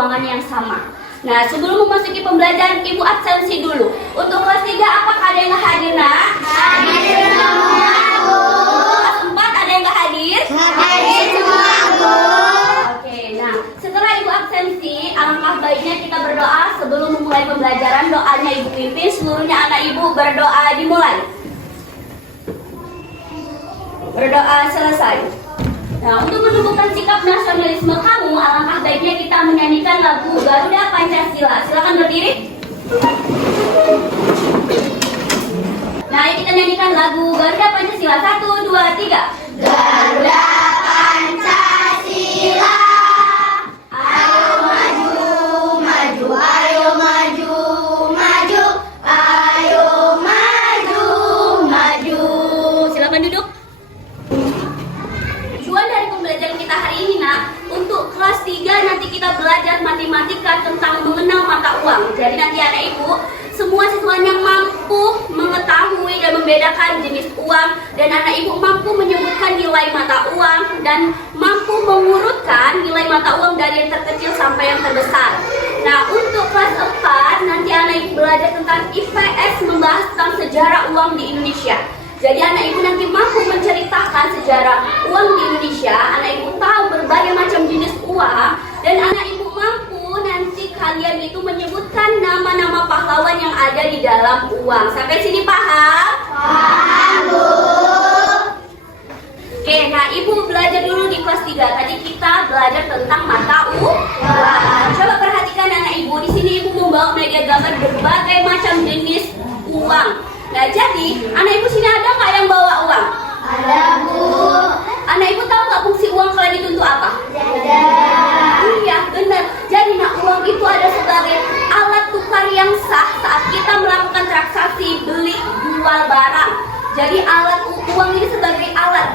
ruangan yang sama. Nah, sebelum memasuki pembelajaran, Ibu absensi dulu. Untuk kelas 3, apakah ada yang hadir, nak? Hadir semua, Bu. Kelas 4 ada yang hadir? Hadir semua, Bu. Oke, nah setelah Ibu absensi, alangkah baiknya kita berdoa sebelum memulai pembelajaran. Doanya Ibu pimpin, seluruhnya anak Ibu berdoa dimulai. Berdoa selesai. Nah, untuk menumbuhkan sikap nasionalisme kamu, alangkah baiknya kita menyanyikan lagu Garuda Pancasila. Silakan berdiri. Nah, ayo kita nyanyikan lagu Garuda Pancasila. 1, 2, 3. Garuda Pancasila, ayo maju, maju, ayo maju, maju, ayo maju, maju. Silakan duduk. Tujuan dari pembelajaran kita hari ini, nak, untuk kelas 3 nanti kita belajar matematika tentang mengenal mata uang. Jadi nanti anak ibu semua siswanya mampu mengetahui dan membedakan jenis uang, dan anak ibu mampu menyebutkan nilai mata uang dan mampu mengurutkan nilai mata uang dari yang terkecil sampai yang terbesar. Nah, untuk kelas 4 nanti anak ibu belajar tentang IPS, membahas tentang sejarah uang di Indonesia. Jadi anak ibu nanti mampu menceritakan sejarah uang di Indonesia, anak ibu tahu berbagai macam jenis uang, dan anak ibu mampu nanti kalian itu menyebutkan nama-nama pahlawan yang ada di dalam uang. Sampai sini paham? Paham, Bu. Oke, nah ibu belajar dulu di kelas 3. Tadi kita belajar tentang mata uang. Coba perhatikan anak ibu, di sini ibu membawa media gambar berbagai macam jenis uang. Nah, jadi anak ibu sini ada nggak yang bawa uang? Ada, Bu. Anak ibu tahu nggak fungsi uang kalian itu untuk apa? Ada. Iya, benar. Jadi, nah, uang itu ada sebagai alat tukar yang sah saat kita melakukan transaksi beli jual barang. Jadi uang ini sebagai alat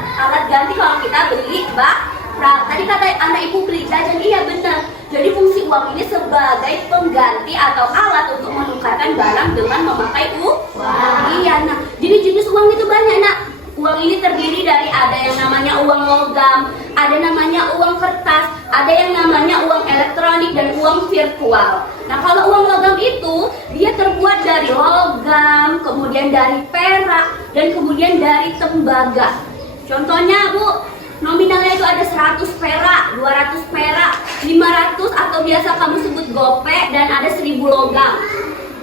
ganti kalau kita beli barang. Tadi kata anak ibu beli jajan, iya benar. Jadi fungsi uang ini sebagai pengganti atau alat untuk menukarkan barang dengan memakai uang. Iya, nah, jadi jenis uang itu banyak, nak. Uang ini terdiri dari ada yang namanya uang logam, ada namanya uang kertas, ada yang namanya uang elektronik dan uang virtual. Nah, kalau uang logam itu dia terbuat dari logam, kemudian dari perak, dan kemudian dari tembaga. Contohnya, Bu, nominalnya itu ada 100 perak, 200 perak, 500 atau biasa kamu sebut gopek, dan ada 1000 logam.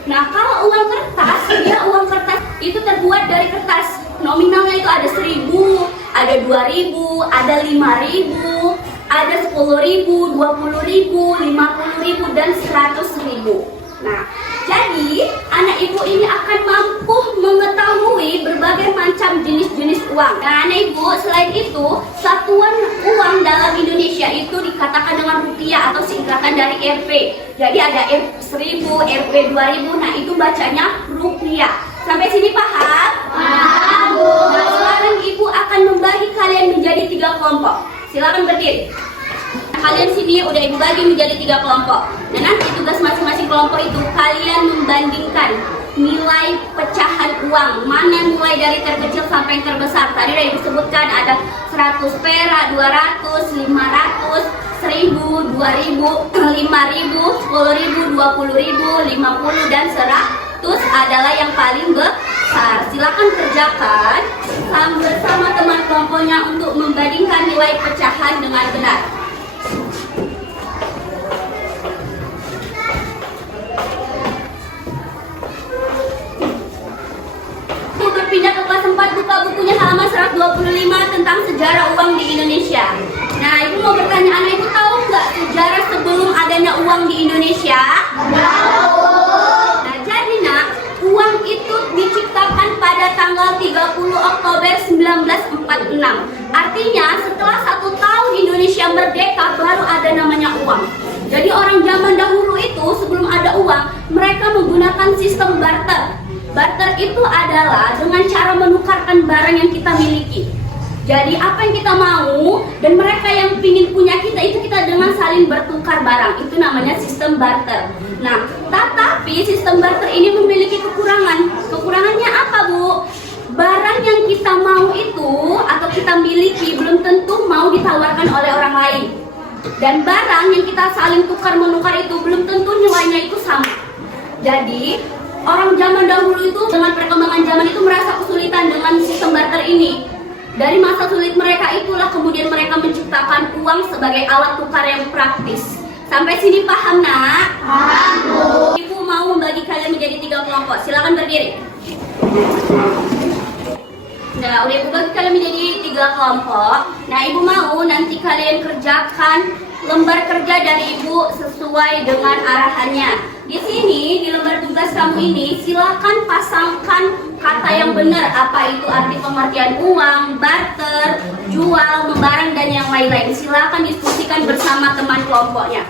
Nah, kalau uang kertas, uang kertas itu terbuat dari kertas. Nominalnya itu ada 1000, ada 2000, ada 5000, ada 10.000, 20.000, 50.000, dan 100.000. Nah, jadi anak ibu ini akan mampu mengetahui berbagai macam jenis-jenis uang. Nah, anak ibu, selain itu, satuan uang dalam Indonesia itu dikatakan dengan rupiah atau singkatan dari Rp. Jadi ada Rp1000, Rp2000, nah itu bacanya rupiah. Sampai sini paham? Paham, Bu. Nah, sekarang ibu akan membagi kalian menjadi 3 kelompok. Silakan berdiri. Kalian sini udah ibu bagi menjadi 3 kelompok. Nah, nanti tugas masing-masing kelompok itu kalian membandingkan nilai pecahan uang, mana mulai dari terkecil sampai yang terbesar. Tadi udah ibu sebutkan ada 100 perak, 200, 500, 1000, 2000, 5000, 10.000, 20.000, 50, dan 100 adalah yang paling besar. Silakan kerjakan bersama teman kelompoknya untuk membandingkan nilai pecahan dengan benar. Berpindah ke kelas 4, buka bukunya halaman 125 tentang sejarah uang di Indonesia. Nah, ibu mau bertanya, anak ibu tahu nggak sejarah sebelum adanya uang di Indonesia? Tahu. Nah, jadi nak, uang itu diciptakan pada tanggal 30 Oktober 1946. Artinya setelah 1 tahun Indonesia merdeka baru ada namanya uang. Jadi orang zaman dahulu itu sebelum ada uang, mereka menggunakan sistem barter. Barter itu adalah dengan cara menukarkan barang yang kita miliki. Jadi apa yang kita mau dan mereka yang ingin punya kita itu kita dengan saling bertukar barang. Itu namanya sistem barter. Nah, tetapi sistem barter ini memiliki kekurangan. Kekurangannya apa, Bu? Barang yang kita mau itu atau kita miliki belum tentu mau ditawarkan oleh orang lain. Dan barang yang kita saling tukar menukar itu belum tentu nilainya itu sama. Jadi orang zaman dahulu itu dengan perkembangan zaman itu merasa kesulitan dengan sistem barter ini. Dari masa sulit mereka itulah kemudian mereka menciptakan uang sebagai alat tukar yang praktis. Sampai sini paham nak? Paham, Bu. Ibu mau membagi kalian menjadi 3 kelompok. Silakan berdiri. Nah, udah ibu bagi kalian menjadi 3 kelompok. Nah, ibu mau nanti kalian kerjakan lembar kerja dari ibu sesuai dengan arahannya. Di sini, di lembar tugas kamu ini, silakan pasangkan kata yang benar. Apa itu arti pengertian uang, barter, jual, membarang, dan yang lain-lain. Silakan diskusikan bersama teman kelompoknya.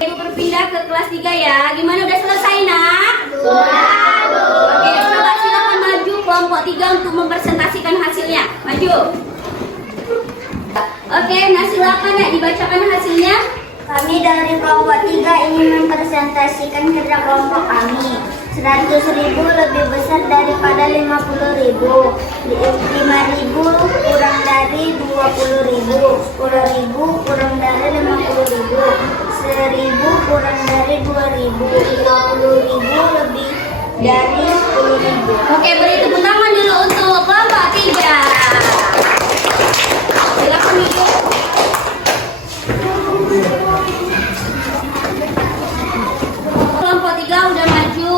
Ibu berpindah ke kelas 3 ya. Gimana, udah selesai nak? Sudah, Bu. Oke, coba silakan maju kelompok 3 untuk mempresentasikan hasilnya. Maju. Oke, nah silakan ya dibacakan hasilnya. Kami dari kelompok 3 ingin mempresentasikan kerja kelompok kami. 100.000 lebih besar daripada 50.000. 5.000 kurang dari 20.000. 10.000 kurang dari 50.000. 1.000 kurang dari 2.000. 50.000 lebih dari 10.000. Oke, beri tepuk tangan dulu untuk kelompok 3. Silakan duduk. Kelompok 3 udah maju,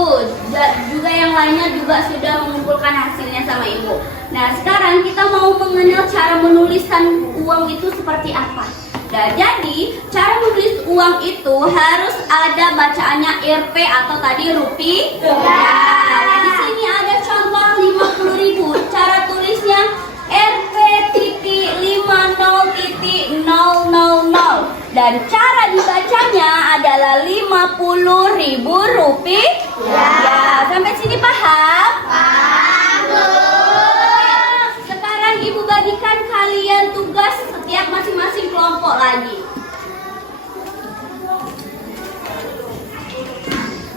juga yang lainnya juga sudah mengumpulkan hasilnya sama ibu. Nah, sekarang kita mau mengenal cara menuliskan uang itu seperti apa. Nah, jadi cara menulis uang itu harus ada bacaannya Rp atau tadi rupiah. Nah, di sini ada contoh 50.000. Cara tulisnya Rp.50.000 dan cara dibacanya adalah 50.000 rupiah. Ya, sampai sini paham? Paham, Bu. Sekarang ibu bagikan kalian tugas setiap masing-masing kelompok lagi.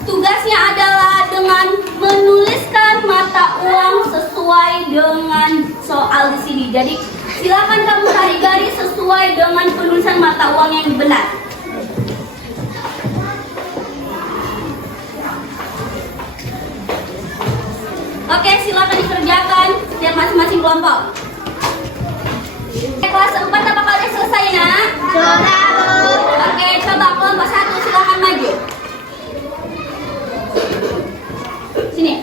Tugasnya adalah dengan menuliskan mata uang sesuai dengan soal di sini. Jadi silakan kamu tarik garis sesuai dengan penulisan mata uang yang benar. Oke, silakan dikerjakan setiap masing-masing kelompok. Kelas 4 apakah udah selesai nak? Sudah, Bu. Oke, coba kelompok 1 silakan maju. Sini.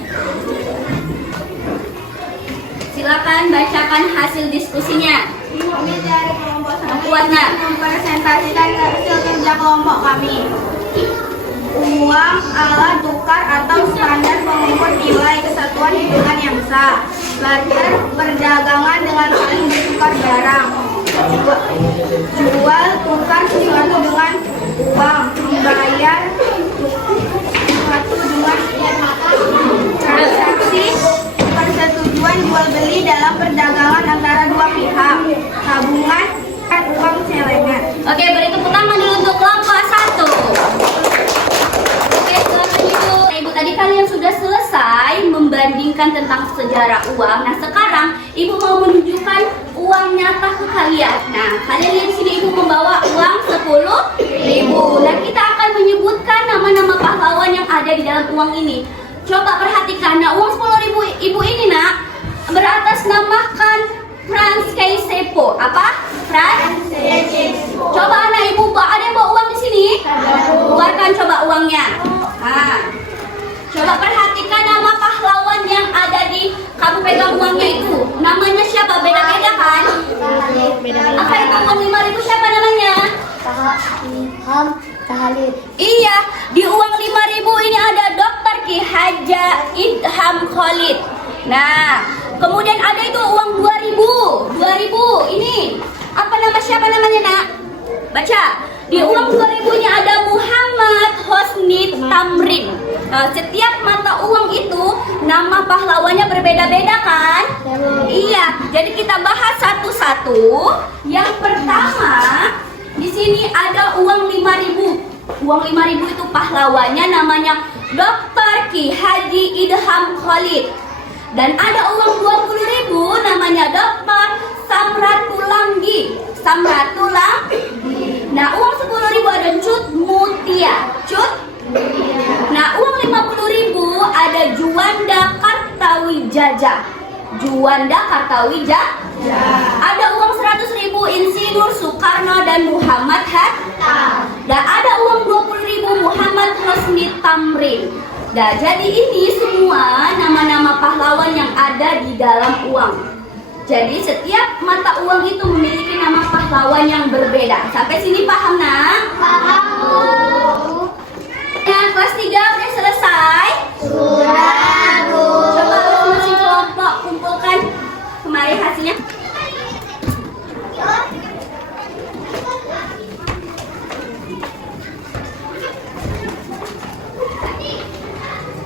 Silakan bacakan hasil diskusinya. Kami dari kelompok Yang kuatnya. mempresentasikan hasil kerja kelompok kami. Uang, alat tukar atau standar pengukur nilai kesatuan hitungan yang sah. Barter, perdagangan dengan saling bertukar barang. Jual, tukar sesuatu dengan uang. Membayar sesuatu dengan transaksi persetujuan jual beli dalam perdagangan antara dua pihak. Tabungan dan uang celengan. Oke, beri tepuk tangan dulu untuk kelompok 1. Oke, silakan ibu. Nah, ibu tadi kalian sudah selesai membandingkan tentang sejarah uang. Nah, sekarang ibu mau menunjukkan uang nyata ke kalian. Nah, kalian lihat sini ibu membawa uang 10.000. Nah, kita akan menyebutkan nama-nama pahlawan yang ada di dalam uang ini. Coba perhatikan, nah uang 10.000 ibu ini nak beratasnamakan Franz Kaisepo. Apa? Franz? Coba anak ibu, ada yang bawa uang di sini? Keluarkan coba uangnya. Nah, coba perhatikan nama pahlawan yang ada di kamu pegang uangnya itu. Namanya siapa? Beda-beda kan? Apa itu uang 5.000 siapa namanya? Tahalid. Iya, di uang 5.000 ini ada Dr. Ki Haja Idham Khalid. Nah, kemudian ada itu uang 2.000 ini. Apa nama siapa namanya nak? Baca. Di uang 2.000 ini ada Muhammad Hosni Tamrin. Nah, setiap mata uang itu nama pahlawannya berbeda-beda kan? Iya, jadi kita bahas satu-satu. Yang pertama, di sini ada uang 5.000. Uang 5.000 itu pahlawannya namanya Dr. Ki Haji Idham Khalid. Dan ada uang 20.000 namanya Dr. Samratulanggi. Samratulang. Nah, uang 10.000 ada cut mutia. Cut. Nah, uang 50.000 ada Juanda Kartawijaya. Juanda Kartawijaya. Ada uang 100.000 Insinyur Soekarno dan Muhammad Hatta. Dan ada uang 20.000 Muhammad Hosni Tamrin. Nah, jadi ini semua nama-nama pahlawan yang ada di dalam uang. Jadi setiap mata uang itu memiliki nama pahlawan yang berbeda. Sampai sini paham, nak? Paham, Bu. Nah, kelas 3 udah selesai? Sudah, Bu. Coba masing-masing kelompok kumpulkan kemari hasilnya.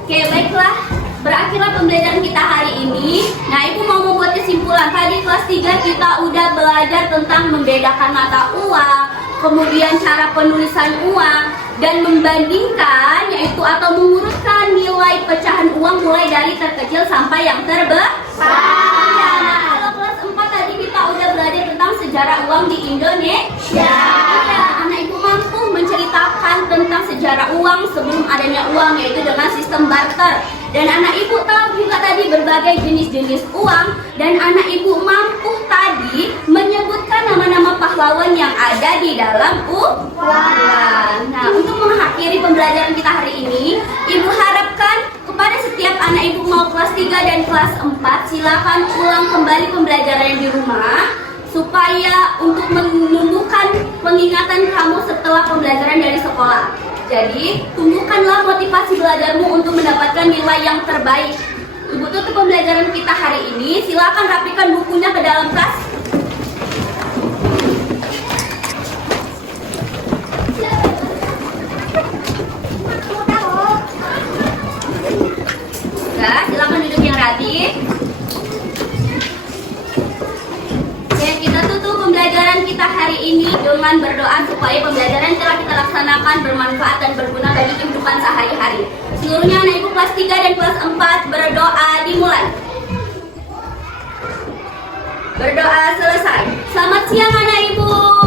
Oke, baiklah. Berakhirlah pembelajaran kita hari ini. Nah, Ibu mau membuat kesimpulan. Tadi kelas 3 kita udah belajar tentang membedakan mata uang, kemudian cara penulisan uang, dan membandingkan, yaitu atau mengurutkan nilai pecahan uang mulai dari terkecil sampai yang terbesar. Ya, nah, kalau kelas 4 tadi kita udah belajar tentang sejarah uang di Indonesia. Ya, anak Ibu mampu menceritakan tentang sejarah uang sebelum adanya uang, yaitu dengan sistem barter. Dan anak Ibu tahu juga tadi berbagai jenis-jenis uang. Dan anak Ibu mampu tadi menyebutkan nama-nama pahlawan yang ada di dalam uang. Nah, untuk mengakhiri pembelajaran kita hari ini, Ibu harapkan kepada setiap anak Ibu mau kelas 3 dan kelas 4, silakan ulang kembali pembelajaran di rumah supaya untuk menumbuhkan pengingatan kamu setelah pembelajaran dari sekolah. Jadi, tumbuhkanlah motivasi belajarmu untuk mendapatkan nilai yang terbaik. Ibu tutup pembelajaran kita hari ini. Silakan rapikan bukunya ke dalam tas. Sudah, silakan duduk yang rapi. Oke, kita tutup pembelajaran kita hari ini dengan berdoa supaya pembelajaran telah kita laksanakan bermanfaat dan berguna bagi kehidupan sehari-hari. Seluruhnya anak Ibu kelas 3 dan kelas 4 berdoa dimulai. Berdoa selesai. Selamat siang anak Ibu.